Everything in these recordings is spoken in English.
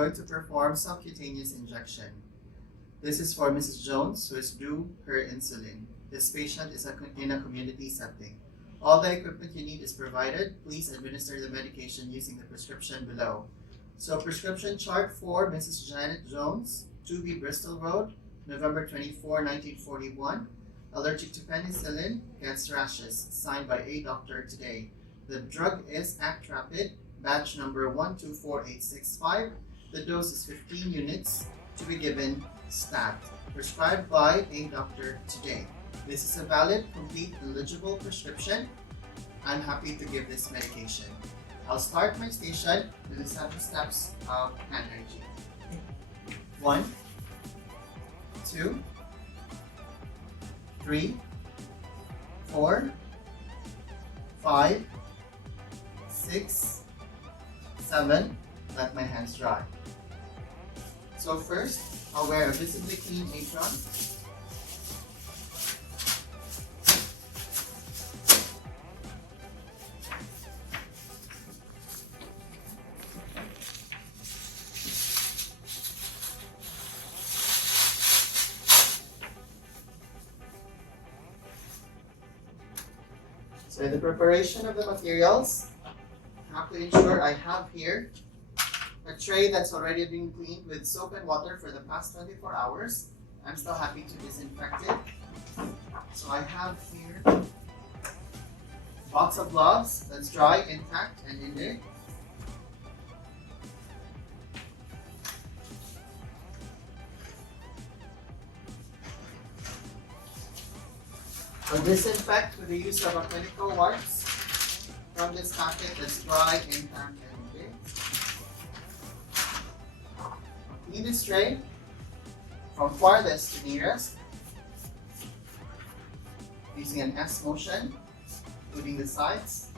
going to perform subcutaneous injection. This is for Mrs. Jones, who is due her insulin. This patient is in a community setting. All the equipment you need is provided. Please administer the medication using the prescription below. So prescription chart for Mrs. Janet Jones, 2B Bristol Road, November 24, 1941. Allergic to penicillin, gets rashes, signed by a doctor today. The drug is Act Rapid, batch number 124865. The dose is 15 units to be given stat, prescribed by a doctor today. This is a valid, complete, eligible prescription. I'm happy to give this medication. I'll start my station with the 7 steps of hand hygiene. 1, 2, 3, 4, 5, 6, 7. Let my hands dry. So first, I'll wear a visibly clean apron. So in the preparation of the materials, I have to ensure I have here a tray that's already been cleaned with soap and water for the past 24 hours. I'm still happy to disinfect it. So I have here a box of gloves that's dry, intact, and in there. So disinfect with the use of a clinical wipes from this packet that's dry, intact, and in there. Clean this tray from farthest to nearest using an S motion, including the sides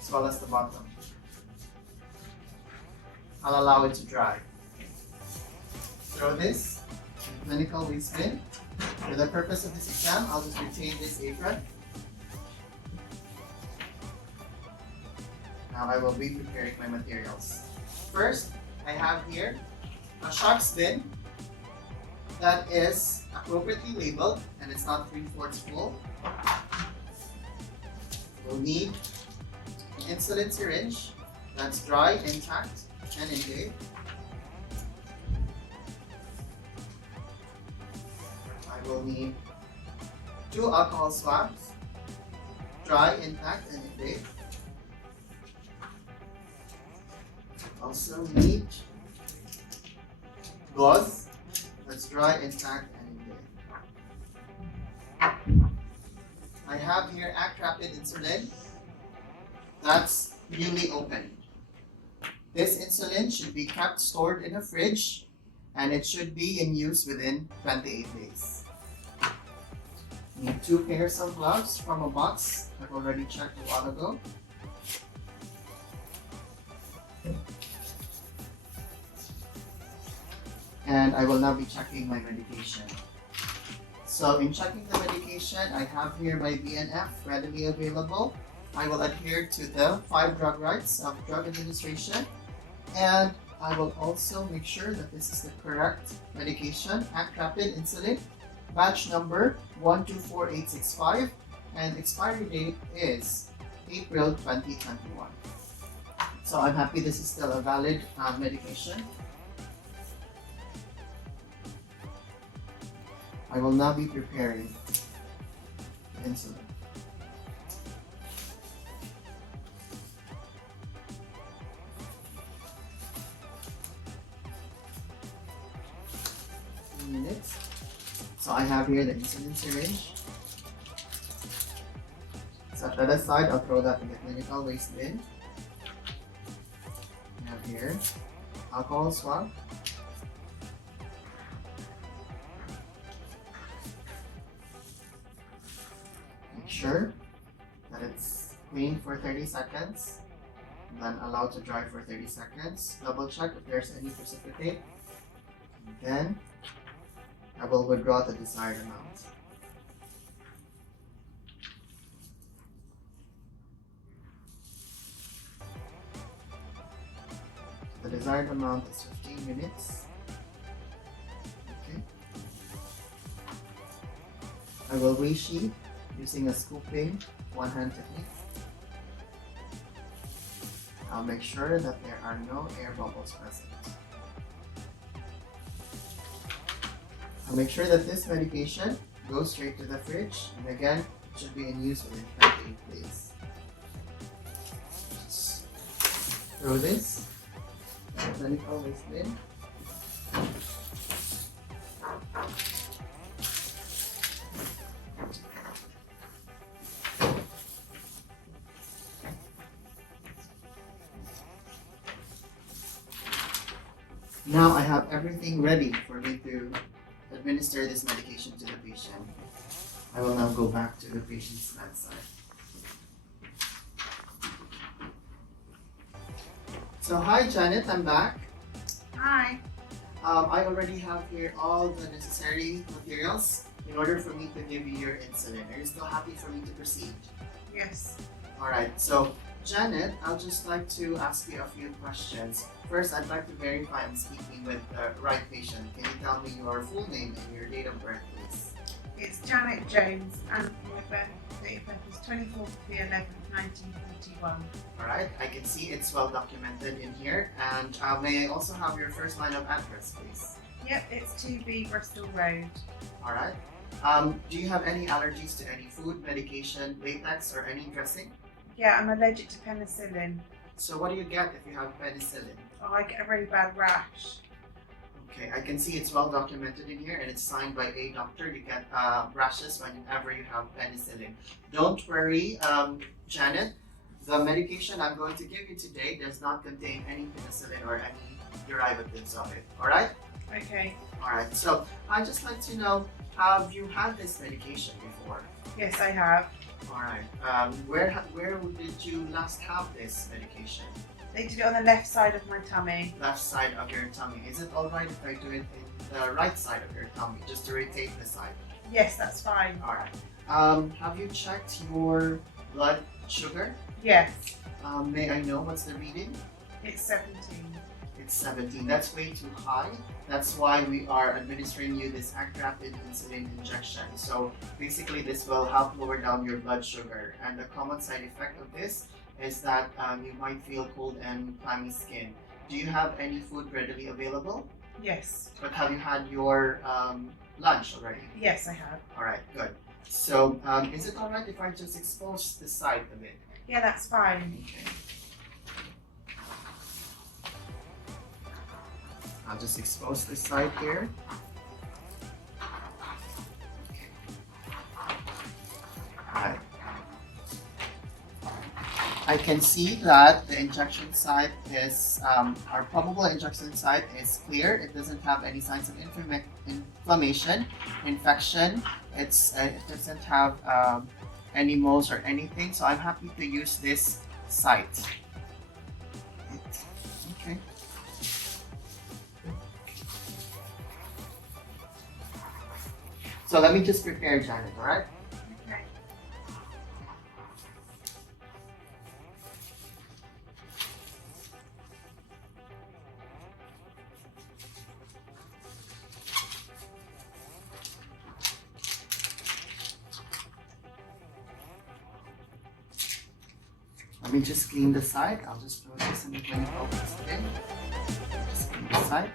as well as the bottom. I'll allow it to dry. Throw this in clinical waste bin. For the purpose of this exam, I'll just retain this apron. Now I will be preparing my materials. First, I have here a sharps bin that is appropriately labeled and it's not 3/4 full. We'll need an insulin syringe that's dry, intact, and engaged. I will need 2 alcohol swabs, dry, intact, and engaged. Also need gauze that's dry, intact, and engaged. I have here Act Rapid insulin that's newly opened. This insulin should be kept stored in a fridge and it should be in use within 28 days. Need 2 pairs of gloves from a box I've already checked a while ago. And I will now be checking my medication. So in checking the medication, I have here my BNF readily available. I will adhere to the 5 drug rights of drug administration, and I will also make sure that this is the correct medication, Act Rapid insulin, batch number 124865, and expiry date is April 2021. So I'm happy this is still a valid medication. I will now be preparing the insulin. Minutes. So I have here the insulin syringe. Set that aside, I'll throw that in the clinical waste bin. I have here alcohol swab. Make sure that it's clean for 30 seconds, and then allow to dry for 30 seconds. Double check if there's any precipitate, and then I will withdraw the desired amount. The desired amount is 15 minutes. Okay. I will resheet using a scooping one-hand technique. I'll make sure that there are no air bubbles present. I'll make sure that this medication goes straight to the fridge, and again, it should be in use within 28 days. Just throw this, let it always in. Now I have everything ready for me to administer this medication to the patient. I will now go back to the patient's bedside. So hi Janet, I'm back. Hi. I already have here all the necessary materials in order for me to give you your insulin. Are you still happy for me to proceed? Yes. Alright, so Janet, I'll just like to ask you a few questions. First, I'd like to verify I'm speaking with the right patient. Can you tell me your full name and your date of birth, please? It's Janet Jones, and my date of birth is 24th of the 11th, 1941. Alright, I can see it's well documented in here. And may I also have your first line of address, please? Yep, it's 2B Bristol Road. Alright. Do you have any allergies to any food, medication, latex, or any dressing? Yeah, I'm allergic to penicillin. So what do you get if you have penicillin? Oh, I get a really bad rash. Okay, I can see it's well documented in here and it's signed by a doctor. You get rashes whenever you have penicillin. Don't worry, Janet. The medication I'm going to give you today does not contain any penicillin or any derivatives of it. Alright? Okay. Alright, so I'd just like to know, have you had this medication before? Yes, I have. Alright, where did you last have this medication? They did it on the left side of my tummy. Left side of your tummy. Is it alright if I do it in the right side of your tummy, just to rotate the side? Yes, that's fine. Alright. Have you checked your blood sugar? Yes. May I know what's the reading? It's 17. It's 17. That's way too high. That's why we are administering you this rapid insulin injection. So basically this will help lower down your blood sugar. And the common side effect of this is that you might feel cold and clammy skin. Do you have any food readily available? Yes. But have you had your lunch already? Yes, I have. Alright, good. So is it alright if I just expose the side a bit? Yeah, that's fine. Okay. I'll just expose this side here. Okay. Alright. I can see that the injection site is, our probable injection site is clear. It doesn't have any signs of inflammation, infection. It doesn't have any moles or anything. So I'm happy to use this site. Okay. So let me just prepare Janet, alright? Okay. Let me just clean the side. I'll just throw this in the clinical bin. Just clean the side.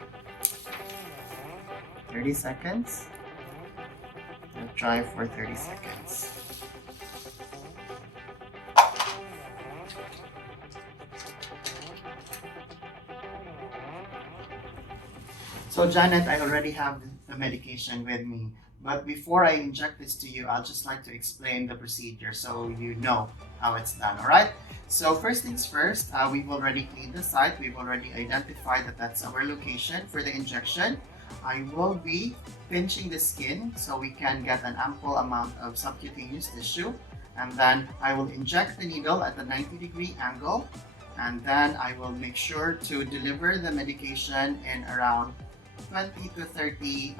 30 seconds. I'll dry for 30 seconds. So Janet, I already have the medication with me. But before I inject this to you, I'll just like to explain the procedure so you know how it's done, alright? So first things first, we've already cleaned the site. We've already identified that that's our location for the injection. I will be pinching the skin so we can get an ample amount of subcutaneous tissue. And then I will inject the needle at a 90-degree angle. And then I will make sure to deliver the medication in around 20 to 30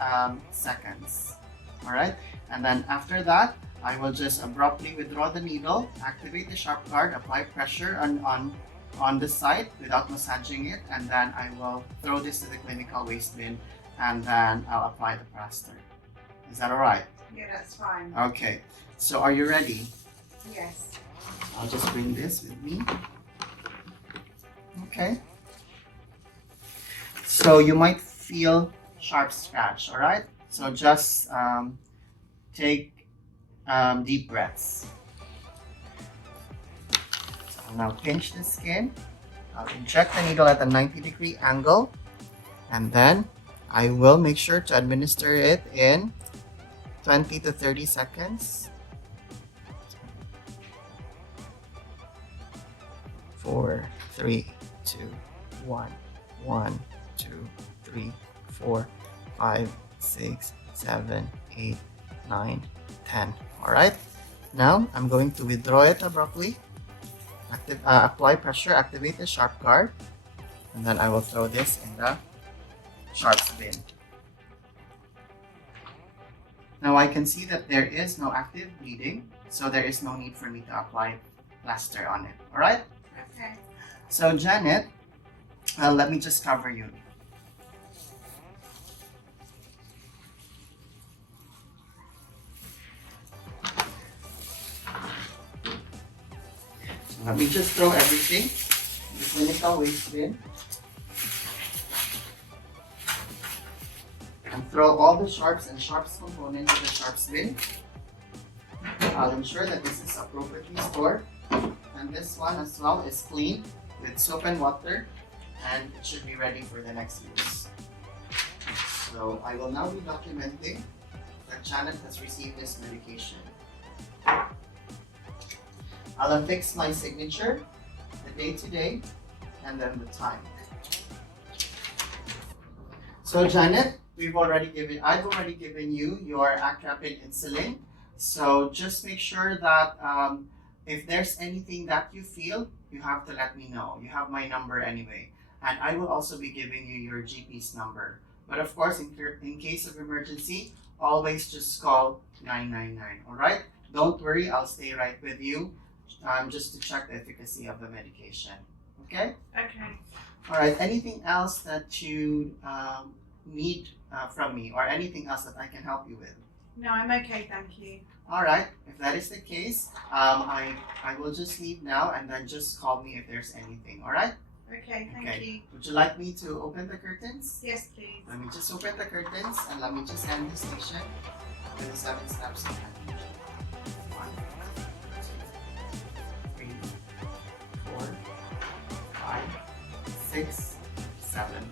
seconds. Alright, and then after that, I will just abruptly withdraw the needle, activate the sharp guard, apply pressure on on the site without massaging it, and then I will throw this to the clinical waste bin, and then I'll apply the plaster. Is that alright? Yeah, that's fine. Okay, so are you ready? Yes. I'll just bring this with me. Okay. So you might feel sharp scratch, alright? So just take deep breaths. So I'll now pinch the skin. I'll inject the needle at a 90-degree angle, and then I will make sure to administer it in 20 to 30 seconds. 4, 3, 2, 1, 1, 2, 3, 4, 5, 6, 7, 8, 9, 10. Alright, now I'm going to withdraw it abruptly. Apply pressure, activate the sharp guard, and then I will throw this in the sharps bin. Now I can see that there is no active bleeding, so there is no need for me to apply plaster on it. Alright? Okay. So Janet, let me just cover you. Let me just throw everything in the clinical waste bin and throw all the sharps and sharps components in the sharps bin. I'll ensure that this is appropriately stored, and this one as well is clean with soap and water, and it should be ready for the next use. So I will now be documenting that Janet has received this medication. I'll affix my signature, the date today, and then the time. So Janet, I've already given you your Actrapid insulin. So just make sure that if there's anything that you feel, you have to let me know. You have my number anyway. And I will also be giving you your GP's number. But of course, in case of emergency, always just call 999, alright? Don't worry, I'll stay right with you just to check the efficacy of the medication. Okay? Okay. Alright, anything else that you need from me, or anything else that I can help you with? No, I'm okay, thank you. Alright, if that is the case, I will just leave now, and then just call me if there's anything, alright? Okay, thank you. Would you like me to open the curtains? Yes, please. Let me just open the curtains, and let me just end this station with the 7 steps of handling. 1, 2, 3, 4, 5, 6, 7,